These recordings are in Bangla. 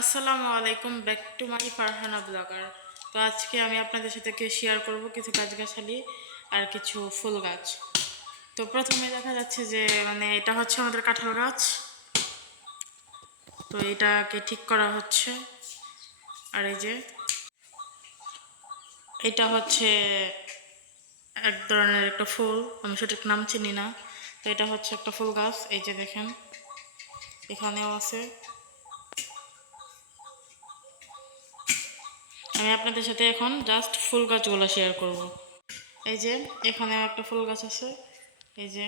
আসসালামু আলাইকুম, back to my Farhana blogger. তো আজকে আমি আপনাদের সাথে শেয়ার করব কিছু গাছগাছালি আর কিছু ফুল গাছ। তো প্রথমে দেখা যাচ্ছে যে এটা হচ্ছে আমাদের কাঁঠাল গাছ। তো এটাকে ঠিক করা হচ্ছে। আর এই যে এটা হচ্ছে এক ধরনের একটা ফুল, আমি সঠিক নাম চিনি না। তো এটা হচ্ছে একটা ফুল গাছ, এই যে দেখেন এখানেও আছে। আমি আপনাদের সাথে এখন জাস্ট ফুল গাছগুলো শেয়ার করব। এই যে এখানে একটা ফুল গাছ আছে, এই যে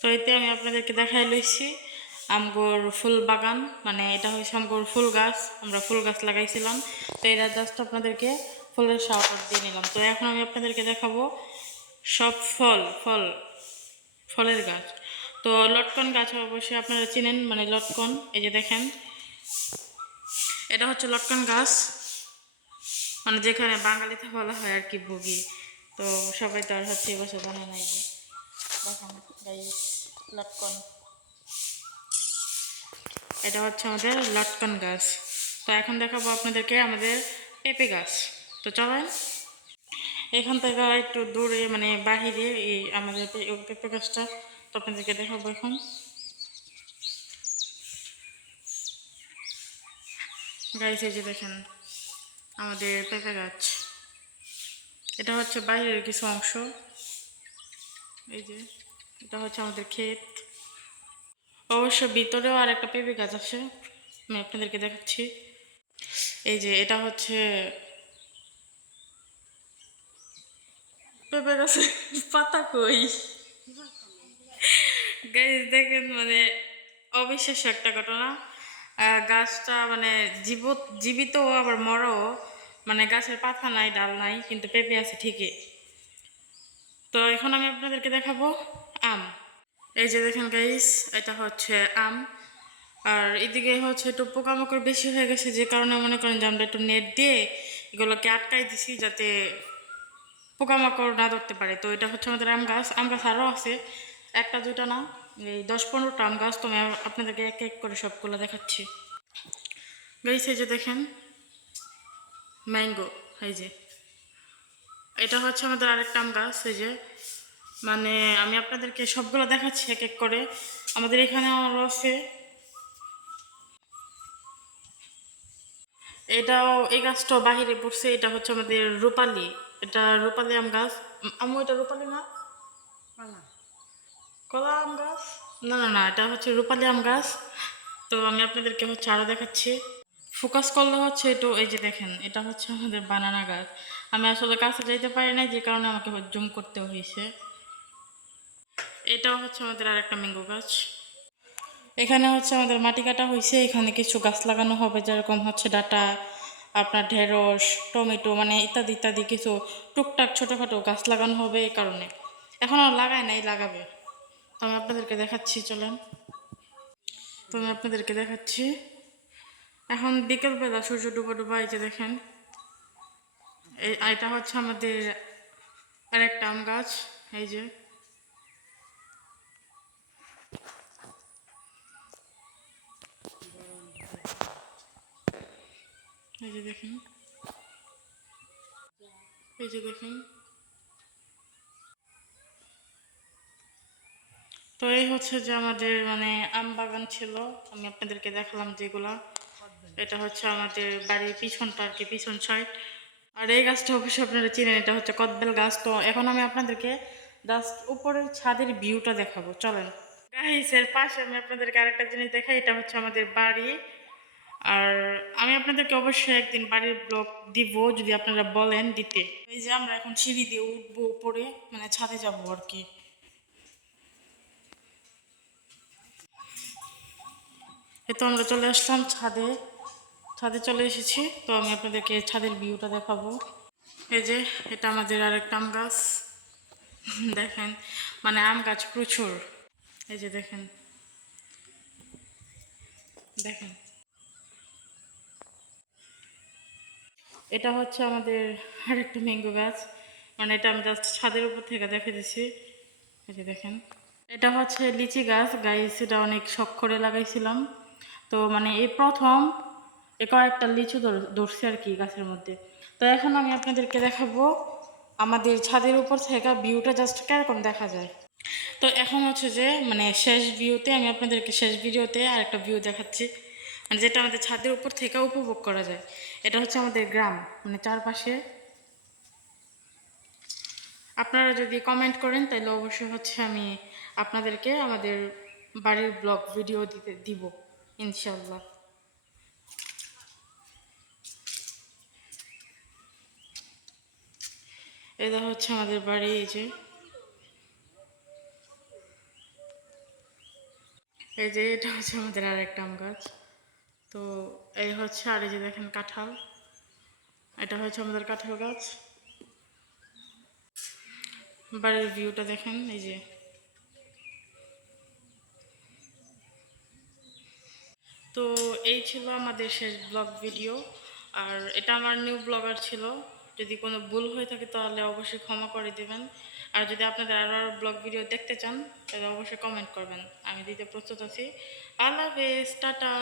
তো এতে আমি আপনাদেরকে দেখাই লইছি আমগোর ফুল বাগান, এটা হচ্ছে আমগোর ফুল গাছ। আমরা ফুল গাছ লাগাইছিলাম, তো এটা জাস্ট আপনাদেরকে ফুলের শাওয়ার দিয়ে নিলাম। তো এখন আমি আপনাদেরকে দেখাবো সব ফলের গাছ। তো লটকন গাছ অবশ্যই আপনারা চিনেন, লটকন। এই যে দেখেন এটা হচ্ছে লটকন গাছ, যেখানে বাঙালিতে বলা হয় আর কি ভুগি। তো সবাই তো আর হচ্ছে এবছর জানে নাই যে দেখেন গাইস লটকন, এটা হচ্ছে আমাদের লটকন গাছ। তো এখন দেখাবো আপনাদেরকে আমাদের পেঁপে গাছ। তো চলেন এখান থেকে একটু দূরে বাহিরে এই আমাদের পেঁপে গাছটা তো আপনাদেরকে দেখাবো এখন। গাইস এই যে দেখেন আমাদের পেঁপে গাছ, এটা হচ্ছে বাইরের কিছু অংশ। এই যে এটা হচ্ছে আমাদের ক্ষেত, অবশ্য ভিতরেও আর একটা পেঁপে গাছ আছে, আমি আপনাদেরকে দেখাচ্ছি। এই যে এটা হচ্ছে পেঁপে গাছের পাতা কই গাইস দেখেন, অবিশ্বাস্য একটা ঘটনা। গাছটা জীবিত আবার মরও, গাছের পাতা নাই, ডাল নাই, কিন্তু পেঁপে আছে ঠিকই। তো এখন আমি আপনাদেরকে দেখাবো আম। এই যে দেখেন গাইস এটা হচ্ছে আম। আর এদিকে হচ্ছে একটু পোকামাকড় বেশি হয়ে গেছে, যে কারণে মনে করেন যে আমরা একটু নেট দিয়ে এগুলোকে আটকাই দিছি যাতে পোকামাকড় না ধরতে পারে। তো এটা হচ্ছে আমাদের আম গাছ। আম গাছ আরও আছে, একটা দুটা না, এই 10-15টা আম গাছ। তো আমি আপনাদেরকে এক এক করে সবগুলো দেখাচ্ছি। গাইস এই যে দেখেন ম্যাঙ্গো, এই যে এটা হচ্ছে আমাদের আরেকটা আম গাছ। এই যে আমি আপনাদেরকে সবগুলো দেখাচ্ছি এক এক করে। আমাদের এখানে আরও আছে, এটাও এই গাছটাও বাহিরে পড়ছে। এটা হচ্ছে আমাদের রূপালি, এটা রূপালি আম গাছ। আম্মু এটা রূপালি না, কলা আম গাছ, না না না, এটা হচ্ছে রূপালি আম গাছ। তো আমি আপনাদেরকে হচ্ছে আরও দেখাচ্ছি, ফোকাস করলে হচ্ছে একটু। এই যে দেখেন এটা হচ্ছে আমাদের বানানা গাছ। আমি আসলে কাছে যাইতে পারি না, যে কারণে আমাকে জুম করতে হয়েছে। এটাও হচ্ছে আমাদের আরেকটা ম্যাঙ্গো গাছ। এখানে হচ্ছে আমাদের মাটি কাটা হয়েছে, এখানে কিছু গাছ লাগানো হবে, যেরকম হচ্ছে ডাটা, আপনার ঢেঁড়স, টমেটো, ইত্যাদি ইত্যাদি কিছু টুকটাক ছোটোখাটো গাছ লাগানো হবে। এই কারণে এখনও লাগায় নাই, লাগাবে। তো আমি আপনাদেরকে দেখাচ্ছি, চলেন। তো আমি আপনাদেরকে দেখাচ্ছি এখন বিকেলবেলা সূর্য ডুবা ডুবা। এই যে দেখেন এটা হচ্ছে আমাদের আরেকটা আম গাছ। এই যে এই যে দেখেন এই যে দেখেন তো এই হচ্ছে যে আমাদের আম বাগান ছিল, আমি আপনাদেরকে দেখালাম যেগুলা। এটা হচ্ছে আমাদের বাড়ির পিছনটা আর কি, পিছন সাইড। আর এই গাছটা অবশ্যই আপনারা চিনেন, এটা হচ্ছে কদবেল গাছ। তো এখন আমি আপনাদেরকে জাস্ট উপরের ছাদের ভিউটা দেখাবো, চলেন। গাইস এর পাশে আমি আপনাদেরকে আরেকটা জিনিস দেখাই, এটা হচ্ছে আমাদের বাড়ি। আর আমি আপনাদেরকে অবশ্যই একদিন বাড়ির ব্লগ দিব, যদি আপনারা বলেন দিতে। এই যে আমরা এখন সিঁড়ি দিয়ে উঠবো উপরে, ছাদে যাবো আর কি। এই তো আমরা চলে আসলাম ছাদে, ছাদে চলে এসেছি। তো আমি আপনাদেরকে ছাদের ভিউটা দেখাবো। এই যে এটা আমাদের আরেকটা আম গাছ দেখেন, আম গাছ প্রচুর। এই যে দেখেন দেখেন, এটা হচ্ছে আমাদের আরেকটা ম্যাঙ্গো গাছ। মানে এটা আমি জাস্ট ছাদের উপর থেকে দেখে দিছি। এই যে দেখেন, এটা হচ্ছে লিচি গাছ গাইস। এটা অনেক শখ করে লাগাইছিলাম। তো মানে এই প্রথম কয়েকটা লিচু ধরছে আর কি গাছের মধ্যে। তো এখন আমি আপনাদেরকে দেখাবো আমাদের ছাদের উপর থেকে ভিউটা জাস্ট কিরকম দেখা যায়। তো এখন হচ্ছে যে মানে শেষ ভিউতে আমি আপনাদেরকে শেষ ভিডিওতে আরেকটা ভিউ দেখাচ্ছি, মানে যেটা আমাদের ছাদের উপর থেকে উপভোগ করা যায়। এটা হচ্ছে আমাদের গ্রাম, মানে চারপাশে। আপনারা যদি কমেন্ট করেন তাহলে অবশ্যই হচ্ছে আমি আপনাদেরকে আমাদের বাড়ির ব্লগ ভিডিও দিব ইনশাল্লাহ। এটা হচ্ছে আমাদের বাড়ি। এই যে এটা হচ্ছে আমাদের আর একটা আম গাছ। তো এই হচ্ছে, আর এই যে দেখেন কাঁঠাল, এটা হচ্ছে আমাদের কাঁঠাল গাছ। বাড়ির ভিউটা দেখেন এই যে। তো এই ছিল আমাদের শেষ ব্লগ ভিডিও। আর এটা আমার নিউ ব্লগার ছিল, যদি কোনো ভুল হয়ে থাকে তাহলে অবশ্যই ক্ষমা করে দেবেন। আর যদি আপনাদের আরও ব্লগ ভিডিও দেখতে চান তাহলে অবশ্যই কমেন্ট করবেন, আমি দিতে প্রস্তুত আছি। আল্লাহ হাফেজ, টাটা।